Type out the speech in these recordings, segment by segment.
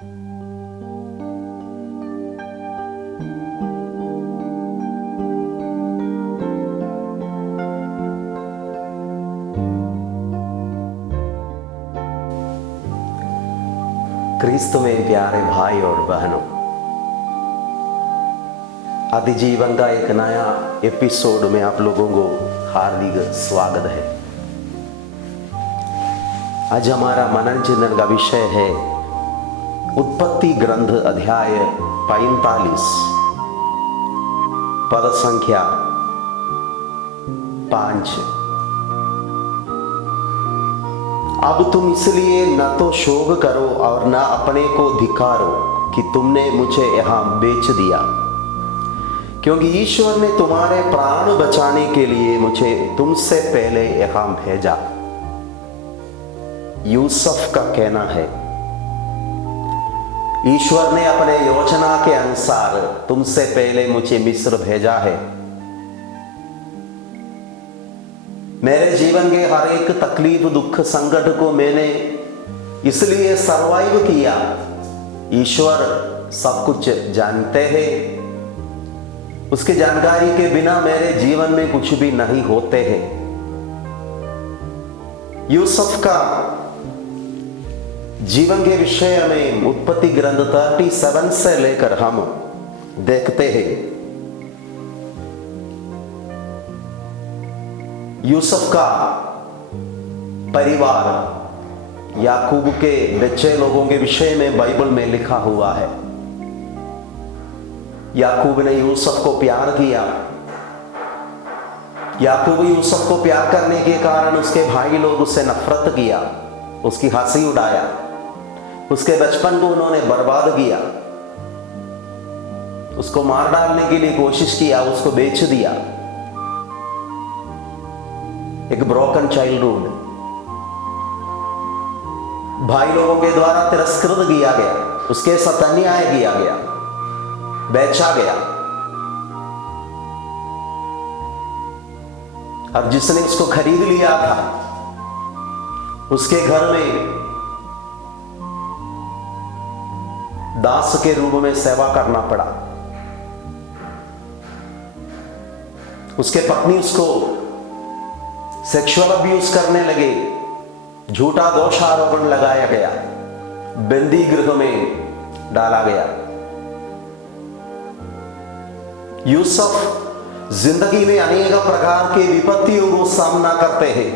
क्रिस्त में प्यारे भाई और बहनों, आदिजीवन का एक नया एपिसोड में आप लोगों को हार्दिक स्वागत है। आज हमारा मनन चिंतन का विषय है उत्पत्ति ग्रंथ अध्याय 45 पद संख्या 5। अब तुम इसलिए न तो शोक करो और न अपने को धिक्कारो कि तुमने मुझे यहां बेच दिया, क्योंकि ईश्वर ने तुम्हारे प्राण बचाने के लिए मुझे तुमसे पहले यहां भेजा। यूसुफ का कहना है, ईश्वर ने अपने योजना के अनुसार तुमसे पहले मुझे मिस्र भेजा है। मेरे जीवन के हर एक तकलीफ, दुख, संकट को मैंने इसलिए सरवाइव किया। ईश्वर सब कुछ जानते हैं, उसकी जानकारी के बिना मेरे जीवन में कुछ भी नहीं होते हैं। यूसुफ का जीवन के विषय में उत्पत्ति ग्रंथ 37 से लेकर हम देखते हैं। यूसुफ का परिवार याकूब के बच्चे लोगों के विषय में बाइबल में लिखा हुआ है। याकूब ने यूसुफ को प्यार किया। याकूब यूसुफ को प्यार करने के कारण उसके भाई लोग उससे नफरत किया, उसकी हंसी उड़ाया, उसके बचपन को उन्होंने बर्बाद किया, उसको मार डालने के लिए कोशिश किया, उसको बेच दिया। एक ब्रोकन चाइल्डहुड भाई लोगों के द्वारा तिरस्कृत किया गया, उसके साथ अन्याय किया गया, बेचा गया। अब जिसने उसको खरीद लिया था, उसके घर में दास के रूप में सेवा करना पड़ा। उसके पत्नी उसको सेक्सुअल अब्यूज करने लगे, झूठा दोषारोपण लगाया गया, बंदी गृह में डाला गया। यूसुफ जिंदगी में अनेक प्रकार के विपत्तियों को सामना करते हैं।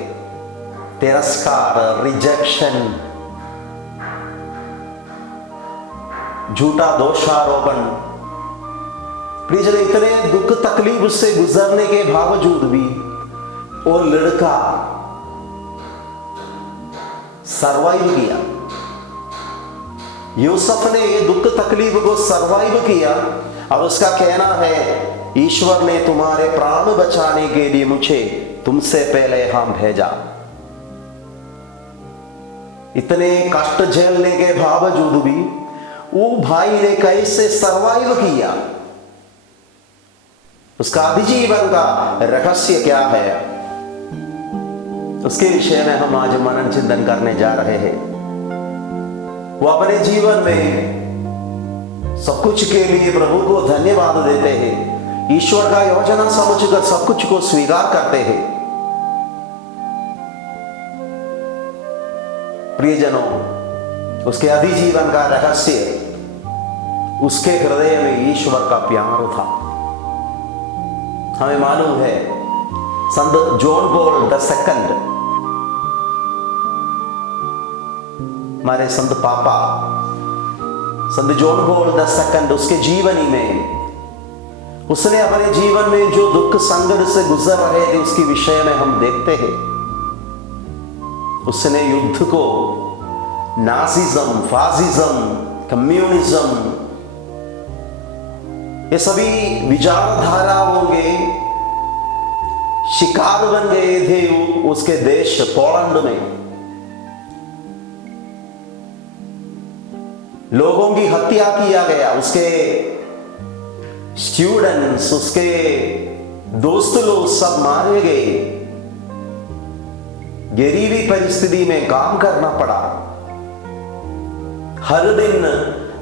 तिरस्कार, रिजेक्शन, झूठा दोषारोपण। प्लीज, इतने दुख तकलीफ से गुजरने के बावजूद भी वो लड़का सरवाइव किया। यूसुफ ने ये दुख तकलीफ को सरवाइव किया। अब उसका कहना है, ईश्वर ने तुम्हारे प्राण बचाने के लिए मुझे तुमसे पहले यहां भेजा। इतने कष्ट झेलने के बावजूद भी वो भाई ने कैसे सरवाइव किया, उसका आजीवन का रहस्य क्या है, उसके विषय में हम आज मनन चिंतन करने जा रहे हैं। वो अपने जीवन में सब कुछ के लिए प्रभु को धन्यवाद देते हैं, ईश्वर का योजना समझकर सब कुछ को स्वीकार करते हैं। प्रियजनों, उसके आदिजीवन का रहस्य, उसके हृदय में ईश्वर का प्यार था। हमें मालूम है, संत जॉन पॉल II, हमारे संत पापा संत जॉन पॉल II, उसके जीवनी में उसने अपने जीवन में जो दुख संकट से गुजर रहे थे उसके विषय में हम देखते हैं। उसने युद्ध को नाजिज्म, फासिज्म, कम्युनिज्म, ये सभी विचारधाराओं के शिकार बन गए थे उसके देश पोलैंड में। लोगों की हत्या किया गया, उसके स्टूडेंट्स, उसके दोस्त लोग सब मारे गए। गरीबी परिस्थिति में काम करना पड़ा। हर दिन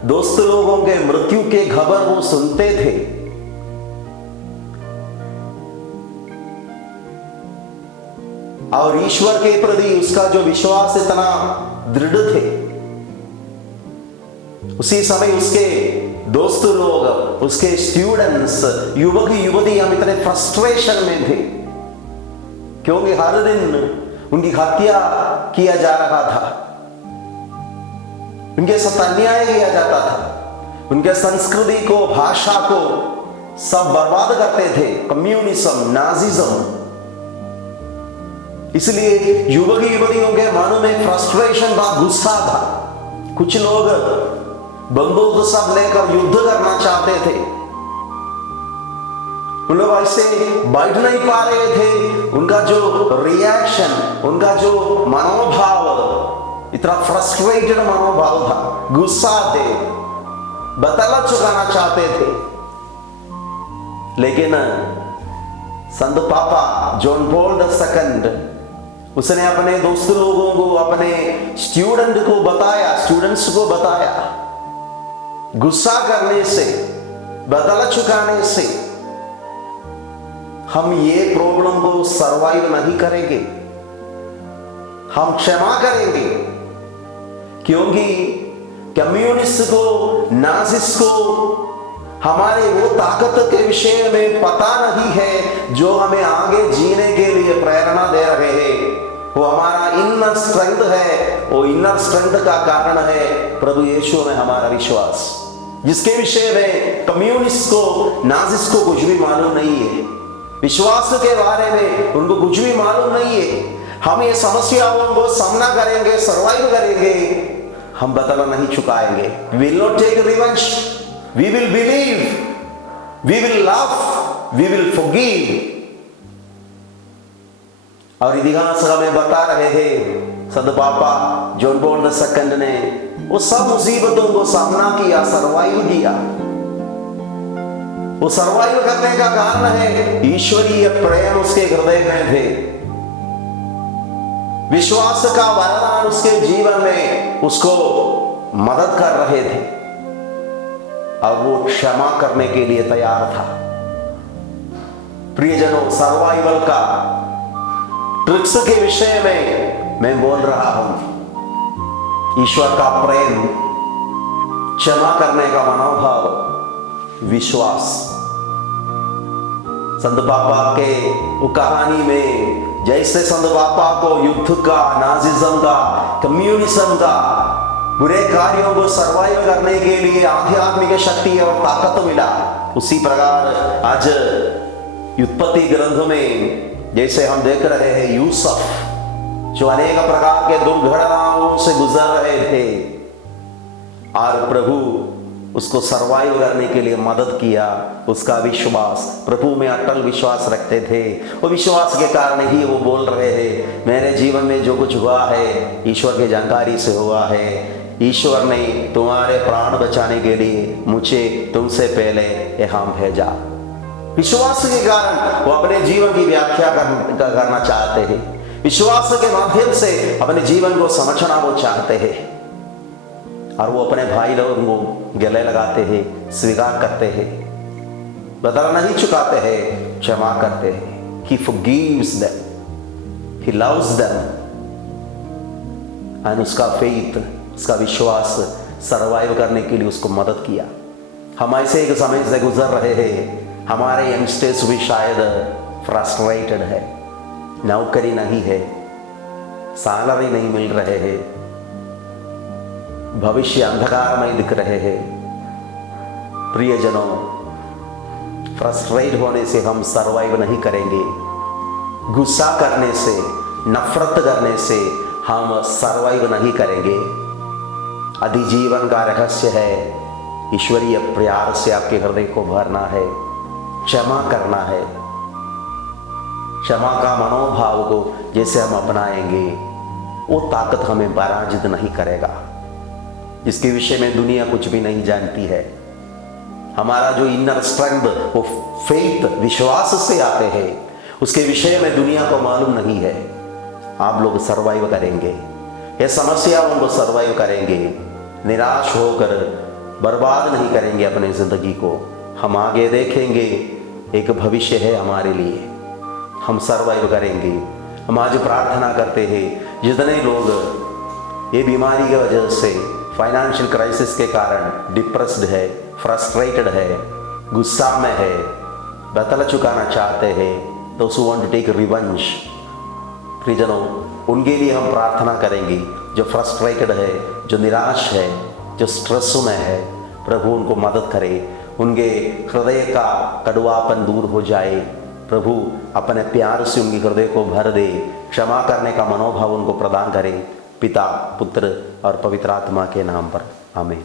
दोस्त लोगों के मृत्यु के खबर वो सुनते थे। और ईश्वर के प्रति उसका जो विश्वास इतना दृढ़ थे, उसी समय उसके दोस्त लोग, उसके स्टूडेंट्स, युवक युवती हम इतने फ्रस्ट्रेशन में थे, क्योंकि हर दिन उनकी हत्या किया जा रहा था, उनके साथ अन्याय किया जाता था, उनके संस्कृति को, भाषा को सब बर्बाद करते थे, कम्युनिज्म, नाजिज्म। इसलिए युवक युवतियों के मन में फ्रस्ट्रेशन था, गुस्सा था। कुछ लोग बंदूक सब लेकर युद्ध करना चाहते थे, उन लोग ऐसे बैठ नहीं पा रहे थे। उनका जो रिएक्शन, उनका जो मनोभाव इतना फ्रस्ट्रेटेड मनोभाव था, गुस्सा थे, बतला चुकाना चाहते थे। लेकिन संत पापा जॉन पॉल II, उसने अपने दोस्त लोगों को, अपने स्टूडेंट्स को बताया, गुस्सा करने से, बदला चुकाने से हम ये प्रॉब्लम को सरवाइव नहीं करेंगे, हम क्षमा करेंगे। क्योंकि कम्युनिस्ट को, नाजिस्ट को हमारे वो ताकत के विषय में पता नहीं है जो हमें आगे जीने के लिए प्रेरणा दे रहे हैं। वो हमारा इनर स्ट्रेंथ है, वो इनर स्ट्रेंथ का कारण है प्रभु यीशु में हमारा विश्वास, जिसके विषय में कम्युनिस्ट को, नाजिस्ट को कुछ भी मालूम नहीं है। विश्वास के बारे में उनको कुछ भी मालूम नहीं है। हम ये समस्याओं को सामना करेंगे, सरवाइव करेंगे, हम बदला नहीं चुकाएंगे। We will not take revenge. We will believe, we will love, we will forgive. और इतिहास हमें बता रहे हैं, संत पापा जॉन पॉल II ने वो सब मुसीबतों को सामना किया, सरवाइव किया। वो सरवाइव करने का कारण है ईश्वरीय प्रेम उसके हृदय में थे, विश्वास का वरदान उसके जीवन में उसको मदद कर रहे थे, और वो क्षमा करने के लिए तैयार था। प्रियजनों, सर्वाइवल का ट्रिक्स के विषय में मैं बोल रहा हूं। ईश्वर का प्रेम, क्षमा करने का मनोभाव, विश्वास। संत पापा के वो कहानी में जैसे संत पापा को युद्ध का, नाजिज्म का, कम्युनिज्म का, बुरे कार्यों को सरवाइव करने के लिए आध्यात्मिक शक्ति और ताकत मिला, उसी प्रकार आज उत्पत्ति ग्रंथ में जैसे हम देख रहे हैं यूसुफ, जो अनेक प्रकार के दुर्घटनाओं से गुजर रहे थे, और प्रभु उसको सरवाइव करने के लिए मदद किया। उसका विश्वास, प्रभु में अटल विश्वास रखते थे। वो विश्वास के कारण ही वो बोल रहे हैं, मेरे जीवन में जो कुछ हुआ है ईश्वर की जानकारी से हुआ है। ईश्वर ने तुम्हारे प्राण बचाने के लिए मुझे तुमसे पहले यहाँ भेजा। विश्वास के कारण वो अपने जीवन की व्याख्या करना चाहते हैं। विश्वास के माध्यम से अपने जीवन को समझना वो चाहते हैं, और वो अपने भाई लोगों को गले लगाते हैं, स्वीकार करते हैं, बदला नहीं चुकाते हैं, क्षमा करते हैं। He forgives them, he loves them, और उसका फेथ, उसका विश्वास सरवाइव करने के लिए उसको मदद किया। हम ऐसे एक समय से गुजर रहे हैं, हमारे यंगस्टर्स भी शायद फ्रस्ट्रेटेड है, नौकरी नहीं है, सैलरी नहीं मिल रहे हैं, भविष्य अंधकार में दिख रहे हैं। प्रियजनों, फ्रस्ट्रेट होने से हम सरवाइव नहीं करेंगे। गुस्सा करने से, नफरत करने से हम सरवाइव नहीं करेंगे। अधिजीवन का रहस्य है ईश्वरीय प्यार से आपके हृदय को भरना है, क्षमा करना है। क्षमा का मनोभाव को जैसे हम अपनाएंगे, वो ताकत हमें पराजित नहीं करेगा, जिसके विषय में दुनिया कुछ भी नहीं जानती है। हमारा जो इनर स्ट्रेंथ, वो फेथ, विश्वास से आते हैं, उसके विषय में दुनिया को मालूम नहीं है। आप लोग सरवाइव करेंगे, ये समस्याओं को सरवाइव करेंगे, निराश होकर बर्बाद नहीं करेंगे अपनी ज़िंदगी को। हम आगे देखेंगे, एक भविष्य है हमारे लिए, हम सर्वाइव करेंगे। हम आज प्रार्थना करते हैं, जितने लोग ये बीमारी की वजह से, फाइनेंशियल क्राइसिस के कारण डिप्रेस्ड है, फ्रस्ट्रेटेड है, गुस्सा में है, बदला चुकाना चाहते हैं, those who want to take revenge, प्रियजनों, उनके लिए हम प्रार्थना करेंगे। जो फ्रस्ट्रेटेड है, जो निराश है, जो स्ट्रेस में है, प्रभु उनको मदद करे, उनके हृदय का कड़वापन दूर हो जाए। प्रभु अपने प्यार से उनके हृदय को भर दे, क्षमा करने का मनोभाव उनको प्रदान करे। पिता, पुत्र और पवित्र आत्मा के नाम पर, आमीन।